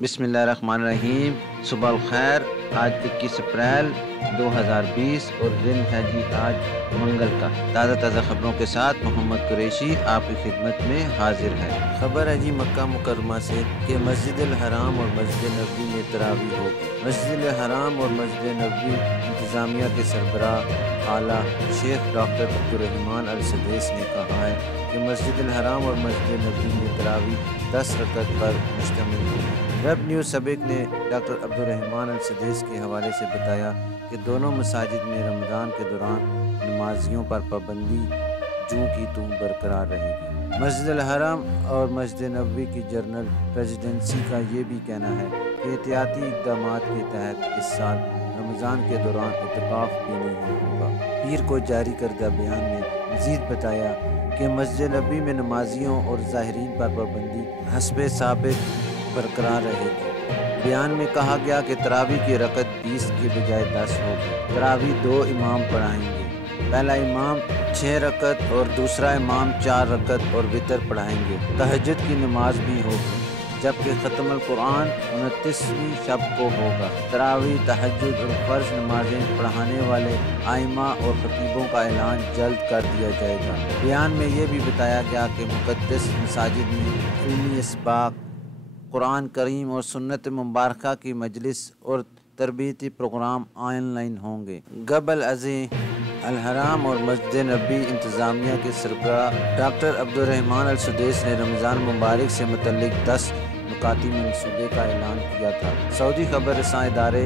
बिस्मिल्लाहिर्रहमानिर्रहीम। सुबह अलखैर। आज 21 अप्रैल 2020 और दिन है जी आज मंगल का। ताज़ा खबरों के साथ मोहम्मद कुरैशी आपकी खिदमत में हाजिर है। खबर है जी मक्का मुकरमा से कि मस्जिद अल हराम और मस्जिद नबवी में तरावी होगी। मस्जिद अल हराम और मस्जिद नबवी इंतज़ामिया के सरबराह आला शेख डॉक्टर अब्दुर्रहमान अल सदैस ने कहा है कि मस्जिद अल हराम और मस्जिद नबवी में तरावी 10 रकअत पर मुश्तमिल होगी। वेब न्यूज़ सबक ने डॉक्टर अब्दुर्रहमान अल सदैस के हवाले से बताया कि दोनों मसाजिद में रमज़ान के दौरान नमाजियों पर पाबंदी जूं की तूं बरकरार रहेगी। मस्जिद अल हराम और मस्जिद नबवी की जनरल प्रेसिडेंसी का ये भी कहना है कि एहतियाती इक़दाम के तहत इस साल रमज़ान के दौरान इत्तिकाफ़ भी नहीं होगा। पीर को जारी करदा बयान में मज़ीद बताया कि मस्जिद नबवी में नमाजियों और ज़ाहिरीन पर पाबंदी हस्बे साबित बरकरार रहेगी। बयान में कहा गया कि तरावी की रकत 20 के बजाय 10 होगी। तरावी 2 इमाम पढ़ाएंगे। पहला इमाम 6 रकत और दूसरा इमाम 4 रकत और वितर पढ़ाएंगे। तहज्जुद की नमाज भी होगी, जबकि ख़त्म कुरान 29वीं शब को होगा। तरावी, तहज्जुद और फ़र्ज़ नमाजें पढ़ाने वाले आइमा और ख़तीबों का ऐलान जल्द कर दिया जाएगा। बयान में यह भी बताया गया कि मुक़द्दस मसाजिद में इल्मी इसबाक, कुरान करीम और सुन्नत मुबारका की मजलिस और तरबियती प्रोग्राम ऑनलाइन होंगे। गबल अल हराम और मस्जिद नबी इंतज़ामिया के सरबराह डॉक्टर अब्दुर्रहमान अल सदैस ने रमज़ान मुबारक से मुतल्लिक 10 नुकाती मंसूबे का ऐलान किया था। सऊदी खबर रसां इदारे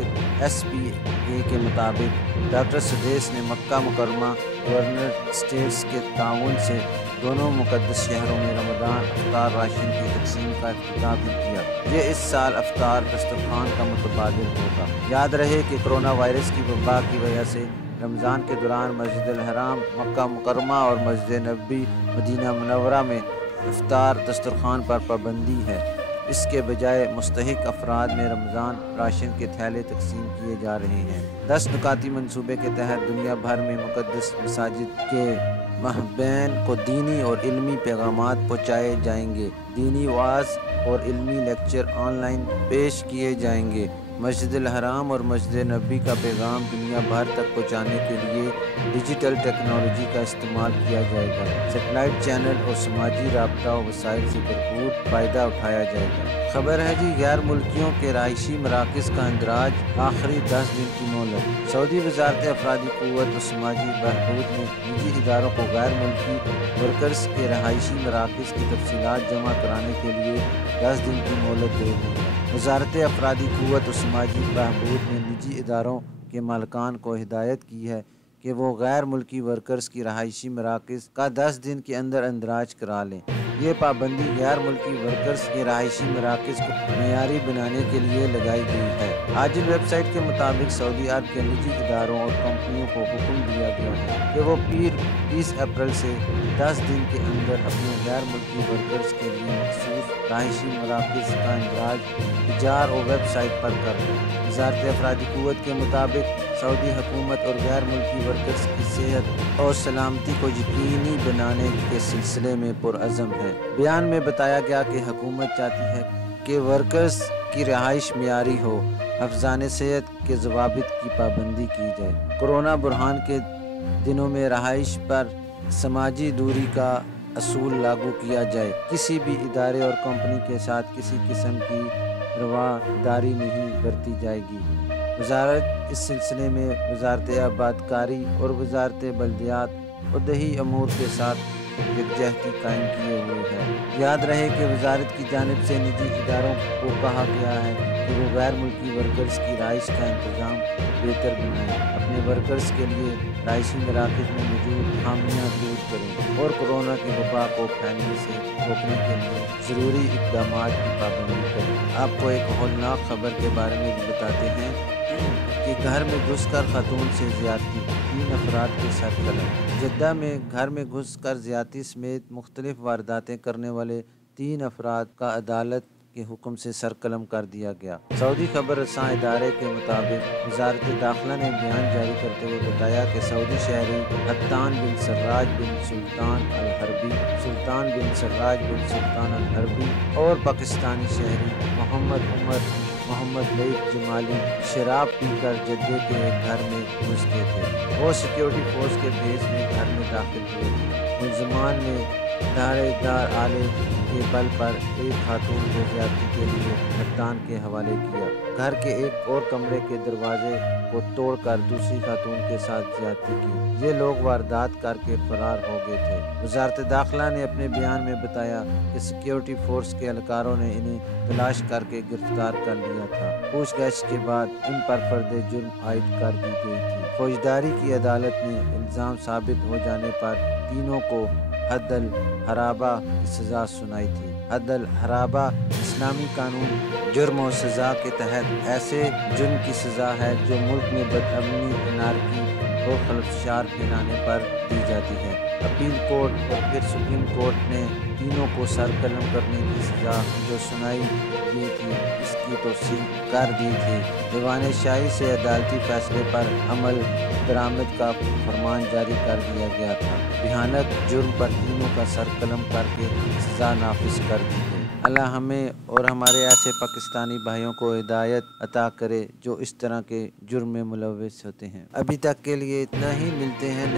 SPA के मुताबिक डॉक्टर सदैस ने मक्का मुकरमा गवर्नर स्टेट्स के ताउन से दोनों मुक़द्दस शहरों में रमज़ान अफ्तार राशन की तकसीम का इफ्तिताह भी किया। ये इस साल अफ्तार दस्तरखान का मुतबादिल होगा। याद रहे कि कोरोना वायरस की वबा की वजह से रमज़ान के दौरान मस्जिद अल हराम, मक्का मुकरमा और मस्जिद नबवी मदीना मुनव्वरा में इफ्तार दस्तरखान पर पाबंदी है। इसके बजाय मुस्तहिक अफराद में रमज़ान राशन के थैले तकसीम किए जा रहे हैं। 10 नुकाती मंसूबे के तहत दुनिया भर में मुक़द्दस मसाजिद के महबैन को दीनी और इल्मी पैगामात पहुँचाए जाएंगे। दीनी वाज़ और इल्मी लेक्चर ऑनलाइन पेश किए जाएंगे। मस्जिद अल हराम और मस्जिद नबवी का पैगाम दुनिया भर तक पहुँचाने के लिए डिजिटल टेक्नोलॉजी का इस्तेमाल किया जाएगा। सेटेलाइट चैनल और समाजी राब्ता वसाइल से भरपूर फ़ायदा उठाया जाएगा। खबर है जी गैर मुल्कियों के रहायशी मराकज़ का इंदराज आखिरी 10 दिन की मोहलत। सऊदी वज़ारत अफरादी क़ुव्वत व समाजी बहबूद ने निजी इदारों को गैर मुल्की वर्कर्स के रहायशी मराकज़ की तफसीलात जमा कराने के लिए 10 दिन की मोहलत दे दी है। वज़ारत अफरादी क़ुव्वत व समाजी बहबूद ने निजी इदारों के मालिकान को हिदायत की है कि वो गैर मुल्की वर्कर्स की रहायशी मराकज़ का 10 दिन के अंदर इंदराज करा लें। ये पाबंदी गैर मुल्की वर्कर्स के रहायशी मराकज़ को मेयारी बनाने के लिए लगाई गई है। आजिल वेबसाइट के मुताबिक सऊदी अरब के निजी इदारों और कंपनियों को हुक्म दिया गया है कि वो पीर 30 अप्रैल से 10 दिन के अंदर अपने गैर मुल्की वर्कर्स के लिए मखसूस रहायशी मराकज़ का इंदराज इजार और वेबसाइट पर कर दें। वज़ारत अफरादी क़ुव्वत के मुताबिक सऊदी हुकूमत और गैर मुल्की वर्कर्स की सेहत और सलामती को यकीनी बनाने के सिलसिले में पुरअज़म है। बयान में बताया गया कि हुकूमत चाहती है कि वर्कर्स की रिहाइश मियारी हो। अफजान सेहत के ज़वाबित की पाबंदी की जाए। कोरोना बुरहान के दिनों में रिहाइश पर समाजी दूरी का असूल लागू किया जाए। किसी भी इदारे और कंपनी के साथ किसी किस्म की रवादारी नहीं बरती जाएगी। वज़ारत इस सिलसिले में वज़ारत आबादकारी और वज़ारत बल्दियात और दही अमूर के साथ यकजहती कायम किए हुए है। याद रहे कि वज़ारत की जानिब से निजी इदारों को कहा गया है कि वो गैर मुल्की वर्कर्स की रहाइश का इंतज़ाम बेहतर बनाएं, अपने वर्कर्स के लिए रहायशी मराकज़ में मौजूद खामियाँ दूर करें और कोरोना की वबा को फैलने से रोकने के लिए ज़रूरी इक़दाम की पाबंदी करें। आपको एक हौलनाक खबर के बारे में भी बताते हैं कि घर में घुसकर खातून से ज़्यादती, 3 अफराद के सर कलम। जद्दा में घर में घुसकर ज़्यादती समेत मुख्तलिफ वारदातें करने वाले 3 अफराद का अदालत के हुक्म से सरकलम कर दिया गया। सऊदी खबर रसां इदारे के मुताबिक वजारत दाखिला ने बयान जारी करते हुए बताया कि सऊदी शहरी हत्तान बिन सर्राज बिन सुल्तान अल हरबी और पाकिस्तानी शहरी मोहम्मद उमर मोहम्मद लईक जमाली शराब पीकर जद्दे के एक घर में घुस गए थे। वो सिक्योरिटी फोर्स के भेस में घर में दाखिल हुए थे। मुलजमान ने धारेदार आले के बल पर एक खातून को ज्यादती के लिए हत्तान के हवाले किया। घर के एक और कमरे के दरवाजे को तोड़कर दूसरी खातून के साथ ज्यादती की। ये लोग वारदात करके फरार हो गए थे। वजारत दाखिला ने अपने बयान में बताया कि सिक्योरिटी फोर्स के एहलकारों ने इन्हें तलाश करके गिरफ्तार कर लिया था। पूछताछ के बाद इन पर फर्द जुर्म आयद कर दी गई थी। फौजदारी की अदालत ने इल्जाम साबित हो जाने पर तीनों को हद्दल हराबा की सजा सुनाई थी। हद्दल हराबा इस्लामी कानून जुर्म और सजा के तहत ऐसे जुर्म की सजा है जो मुल्क में बदअमनी, अनारकी और खलफशार फैलाने पर दी जाती है। अपील कोर्ट और फिर सुप्रीम कोर्ट ने तीनों को सरकलम करने की सजा जो सुनाई गई थी इसकी तौसीक कर दी थी। दीवान शाही से अदालती फैसले पर अमल दरामद का फरमान जारी कर दिया गया था। भयानक जुर्म पर तीनों का सरकलम करके सजा नाफिज कर दी गई। अल्लाह हमें और हमारे ऐसे पाकिस्तानी भाइयों को हिदायत अता करे जो इस तरह के जुर्म में मुलव्वस होते हैं। अभी तक के लिए इतना ही, मिलते हैं।